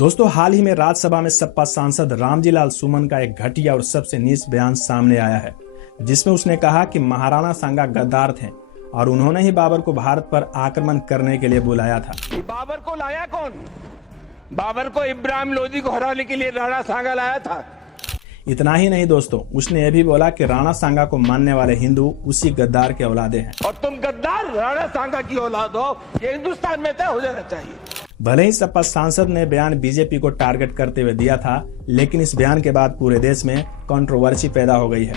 दोस्तों, हाल ही में राज्यसभा में सपा सांसद रामजी लाल सुमन का एक घटिया और सबसे नीच बयान सामने आया है, जिसमें उसने कहा कि महाराणा सांगा गद्दार थे और उन्होंने ही बाबर को भारत पर आक्रमण करने के लिए बुलाया था। बाबर को लाया कौन? बाबर को इब्राहिम लोदी को हराने के लिए राणा सांगा लाया था। इतना ही नहीं दोस्तों, उसने यह भी बोला कि राणा सांगा को मानने वाले हिंदू उसी गद्दार के औलादे हैं और तुम गद्दार राणा सांगा की औलाद हो, ये हिंदुस्तान में तय हो जाना चाहिए। भले ही सपा सांसद ने बयान बीजेपी को टारगेट करते हुए दिया था, लेकिन इस बयान के बाद पूरे देश में कंट्रोवर्सी पैदा हो गई है,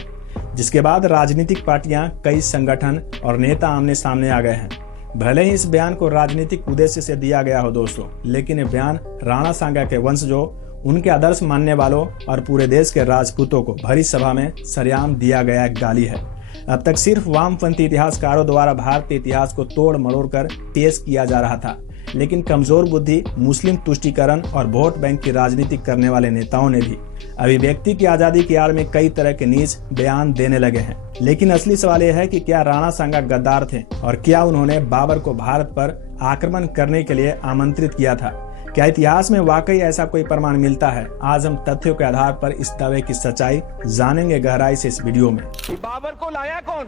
जिसके बाद राजनीतिक पार्टियां, कई संगठन और नेता आमने सामने आ गए हैं। भले ही इस बयान को राजनीतिक उद्देश्य से दिया गया हो दोस्तों, लेकिन ये बयान राणा सांगा के वंशजों, उनके आदर्श मानने वालों और पूरे देश के राजपूतों को भरी सभा में सरेआम दिया गया एक गाली है। अब तक सिर्फ वामपंथी इतिहासकारों द्वारा भारतीय इतिहास को तोड़ मरोड़ कर पेश किया जा रहा था, लेकिन कमजोर बुद्धि, मुस्लिम तुष्टीकरण और वोट बैंक की राजनीति करने वाले नेताओं ने भी अभिव्यक्ति की आजादी की आड़ में कई तरह के नीच बयान देने लगे हैं। लेकिन असली सवाल यह है कि क्या राणा सांगा गद्दार थे और क्या उन्होंने बाबर को भारत पर आक्रमण करने के लिए आमंत्रित किया था? क्या इतिहास में वाकई ऐसा कोई प्रमाण मिलता है? आज हम तथ्यों के आधार पर इस दावे की सच्चाई जानेंगे गहराई से इस वीडियो में। बाबर को लाया कौन?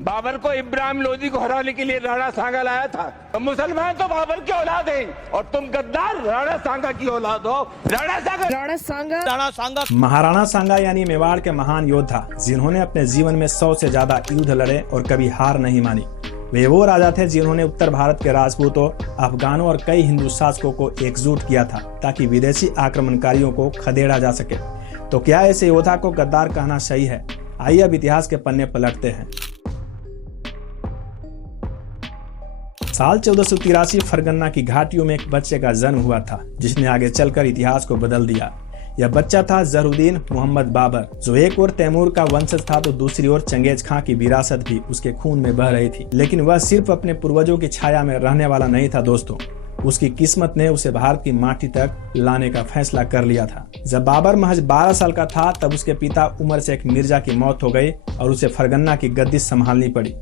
बाबर को इब्राहिम लोदी को हराने के लिए राणा सांगा लाया था। तो मुसलमान तो बाबर की औलाद हैं और तुम गद्दार राणा सांगा की औलाद हो। राणा सांगा महाराणा सांगा यानी मेवाड़ के महान योद्धा, जिन्होंने अपने जीवन में 100 से ज्यादा युद्ध लड़े और कभी हार नहीं मानी। वे वो राजा थे जिन्होंने उत्तर भारत के राजपूतों, अफगानों और कई हिंदू शासकों को एकजुट किया था ताकि विदेशी आक्रमणकारियों को खदेड़ा जा सके। तो क्या ऐसे योद्धा को गद्दार कहना सही है? आइए अब इतिहास के पन्ने पलटते हैं। साल 1483 फरगना की घाटियों में एक बच्चे का जन्म हुआ था, जिसने आगे चलकर इतिहास को बदल दिया। यह बच्चा था जहरूद्दीन मोहम्मद बाबर, जो एक ओर तैमूर का वंशज था तो दूसरी ओर चंगेज खां की विरासत भी उसके खून में बह रही थी। लेकिन वह सिर्फ अपने पूर्वजों की छाया में रहने वाला नहीं था दोस्तों, उसकी किस्मत ने उसे भारत की माटी तक लाने का फैसला कर लिया था। जब बाबर महज 12 साल का था, तब उसके पिता उमर शेख मिर्जा की मौत हो गई और उसे फरगना की गद्दी संभालनी पड़ी।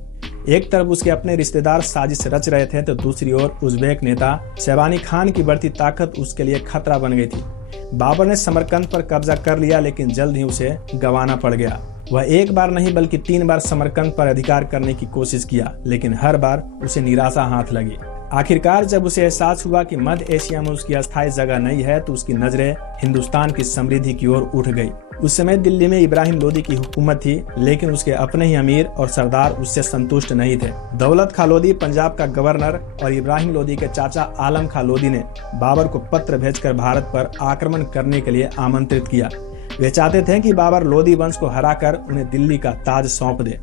एक तरफ उसके अपने रिश्तेदार साजिश रच रहे थे तो दूसरी ओर उज़्बेक नेता शैबानी खान की बढ़ती ताकत उसके लिए खतरा बन गई थी। बाबर ने समरकंद पर कब्जा कर लिया, लेकिन जल्द ही उसे गंवाना पड़ गया। वह एक बार नहीं बल्कि 3 बार समरकंद पर अधिकार करने की कोशिश किया, लेकिन हर बार उसे निराशा हाथ लगी। आखिरकार जब उसे एहसास हुआ कि मध्य एशिया में उसकी अस्थायी जगह नहीं है, तो उसकी नजरें हिंदुस्तान की समृद्धि की ओर उठ गई। उस समय दिल्ली में इब्राहिम लोदी की हुकूमत थी, लेकिन उसके अपने ही अमीर और सरदार उससे संतुष्ट नहीं थे। दौलत खां लोदी पंजाब का गवर्नर और इब्राहिम लोदी के चाचा आलम खां लोदी ने बाबर को पत्र भेजकर भारत पर आक्रमण करने के लिए आमंत्रित किया। वे चाहते थे कि बाबर लोदी वंश को हराकर उन्हें दिल्ली का ताज सौंप दे।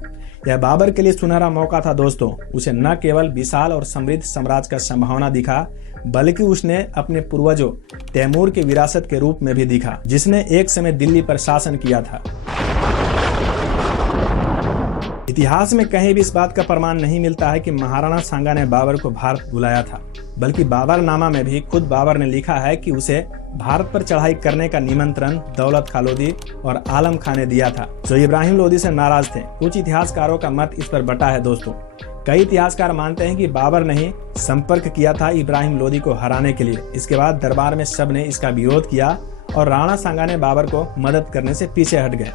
यह बाबर के लिए सुनहरा मौका था दोस्तों। उसे न केवल विशाल और समृद्ध साम्राज्य का संभावना दिखा, बल्कि उसने अपने पूर्वजों तैमूर की विरासत के रूप में भी दिखा, जिसने एक समय दिल्ली पर शासन किया था। इतिहास में कहीं भी इस बात का प्रमाण नहीं मिलता है कि महाराणा सांगा ने बाबर को भारत बुलाया था, बल्कि बाबरनामा में भी खुद बाबर ने लिखा है कि उसे भारत पर चढ़ाई करने का निमंत्रण दौलत खां लोदी और आलम खां ने दिया था, जो इब्राहिम लोदी से नाराज थे। कुछ इतिहासकारों का मत इस पर बटा है दोस्तों। कई इतिहासकार मानते हैं कि बाबर ने ही संपर्क किया था इब्राहिम लोदी को हराने के लिए। इसके बाद दरबार में सबने इसका विरोध किया और राणा सांगा ने बाबर को मदद करने से पीछे हट गए।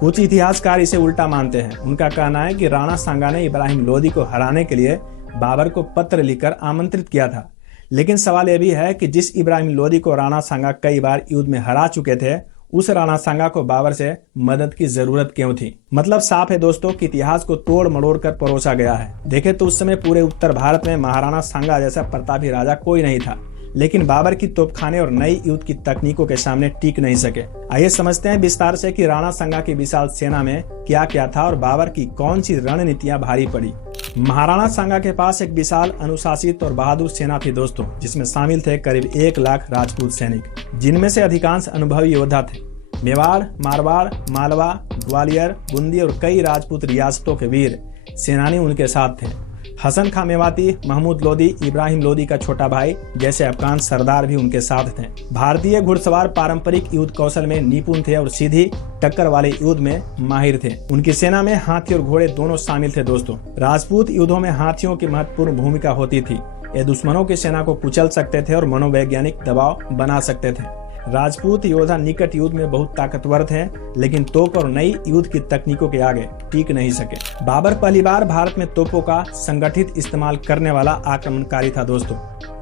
कुछ इतिहासकार इसे उल्टा मानते हैं। उनका कहना है कि राणा सांगा ने इब्राहिम लोदी को हराने के लिए बाबर को पत्र लिखकर आमंत्रित किया था। लेकिन सवाल यह भी है कि जिस इब्राहिम लोदी को राणा सांगा कई बार युद्ध में हरा चुके थे, उस राणा सांगा को बाबर से मदद की जरूरत क्यों थी? मतलब साफ है दोस्तों कि इतिहास को तोड़ मरोड़ कर परोसा गया है। देखे तो उस समय पूरे उत्तर भारत में महाराणा सांगा जैसा प्रतापी राजा कोई नहीं था, लेकिन बाबर की तोपखाने और नई युद्ध की तकनीकों के सामने टिक नहीं सके। आइए समझते हैं विस्तार से कि राणा सांगा की विशाल सेना में क्या क्या था और बाबर की कौन सी रणनीतियां भारी पड़ी। महाराणा सांगा के पास एक विशाल, अनुशासित और बहादुर सेना थी दोस्तों, जिसमें शामिल थे करीब 1 लाख राजपूत सैनिक, जिनमें से अधिकांश अनुभवी योद्धा थे। मेवाड़, मारवाड़, मालवा, ग्वालियर, बूंदी और कई राजपूत रियासतों के वीर सेनानी उनके साथ थे। हसन खां मेवाती, महमूद लोदी, इब्राहिम लोदी का छोटा भाई जैसे अफगान सरदार भी उनके साथ थे। भारतीय घुड़सवार पारंपरिक युद्ध कौशल में निपुण थे और सीधी टक्कर वाले युद्ध में माहिर थे। उनकी सेना में हाथी और घोड़े दोनों शामिल थे दोस्तों। राजपूत युद्धों में हाथियों की महत्वपूर्ण भूमिका होती थी। ये दुश्मनों की सेना को कुचल सकते थे और मनोवैज्ञानिक दबाव बना सकते थे। राजपूत योद्धा निकट युद्ध में बहुत ताकतवर थे, लेकिन तोप और नई युद्ध की तकनीकों के आगे टिक नहीं सके। बाबर पहली बार भारत में तोपों का संगठित इस्तेमाल करने वाला आक्रमणकारी था दोस्तों।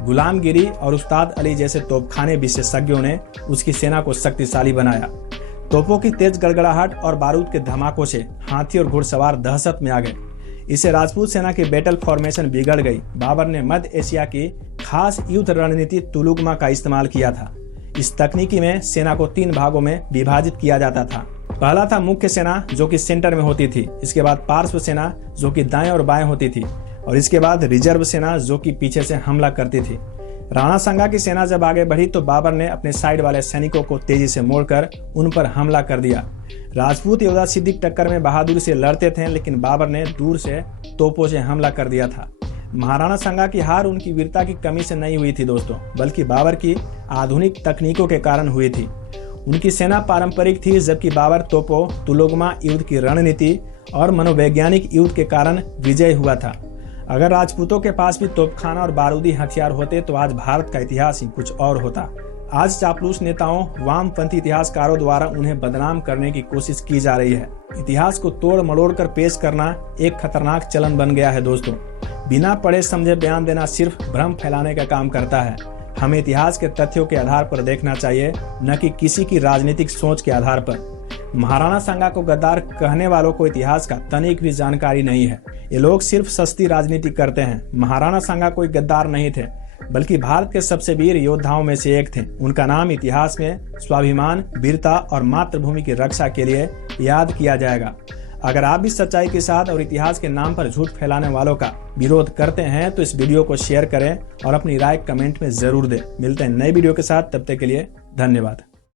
गुलामगिरी और उस्ताद अली जैसे तोपखाने विशेषज्ञों ने उसकी सेना को शक्तिशाली बनाया। तोपों की तेज गड़गड़ाहट और बारूद के धमाकों से हाथी और घुड़सवार दहशत में आ गए। इससे राजपूत सेना की बैटल फॉर्मेशन बिगड़ गई। बाबर ने मध्य एशिया की खास युद्ध रणनीति तुलुगमा का इस्तेमाल किया था। इस तकनीकी में सेना को 3 भागों में विभाजित किया जाता था। पहला था मुख्य सेना, जो कि सेंटर में होती थी। इसके बाद पार्श्व सेना, जो कि दाएं और बाएं होती थी, और इसके बाद रिजर्व सेना, जो कि पीछे से हमला करती थी। राणा सांगा की सेना जब आगे बढ़ी तो बाबर ने अपने साइड वाले सैनिकों को तेजी से मोड़कर उन पर हमला कर दिया। राजपूत योद्धा सीधी टक्कर में बहादुरी से लड़ते थे, लेकिन बाबर ने दूर से तोपों से हमला कर दिया था। महाराणा सांगा की हार उनकी वीरता की कमी से नहीं हुई थी दोस्तों, बल्कि बाबर की आधुनिक तकनीकों के कारण हुई थी। उनकी सेना पारंपरिक थी, जबकि बाबर तोपों, तुलुगमा युद्ध की रणनीति और मनोवैज्ञानिक युद्ध के कारण विजय हुआ था। अगर राजपूतों के पास भी तोपखाना और बारूदी हथियार होते तो आज भारत का इतिहास ही कुछ और होता। आज चापलूस नेताओं, वामपंथी इतिहासकारों द्वारा उन्हें बदनाम करने की कोशिश की जा रही है। इतिहास को तोड़ मरोड़ कर पेश करना एक खतरनाक चलन बन गया है दोस्तों। बिना पढ़े समझे बयान देना सिर्फ भ्रम फैलाने का काम करता है। हमें इतिहास के तथ्यों के आधार पर देखना चाहिए, न कि किसी की राजनीतिक सोच के आधार पर। महाराणा सांगा को गद्दार कहने वालों को इतिहास का तनिक भी जानकारी नहीं है। ये लोग सिर्फ सस्ती राजनीति करते हैं। महाराणा सांगा कोई गद्दार नहीं थे, बल्कि भारत के सबसे वीर योद्धाओं में से एक थे। उनका नाम इतिहास में स्वाभिमान, वीरता और मातृभूमि की रक्षा के लिए याद किया जाएगा। अगर आप भी सच्चाई के साथ और इतिहास के नाम पर झूठ फैलाने वालों का विरोध करते हैं तो इस वीडियो को शेयर करें और अपनी राय कमेंट में जरूर दें। मिलते हैं नए वीडियो के साथ, तब तक के लिए धन्यवाद।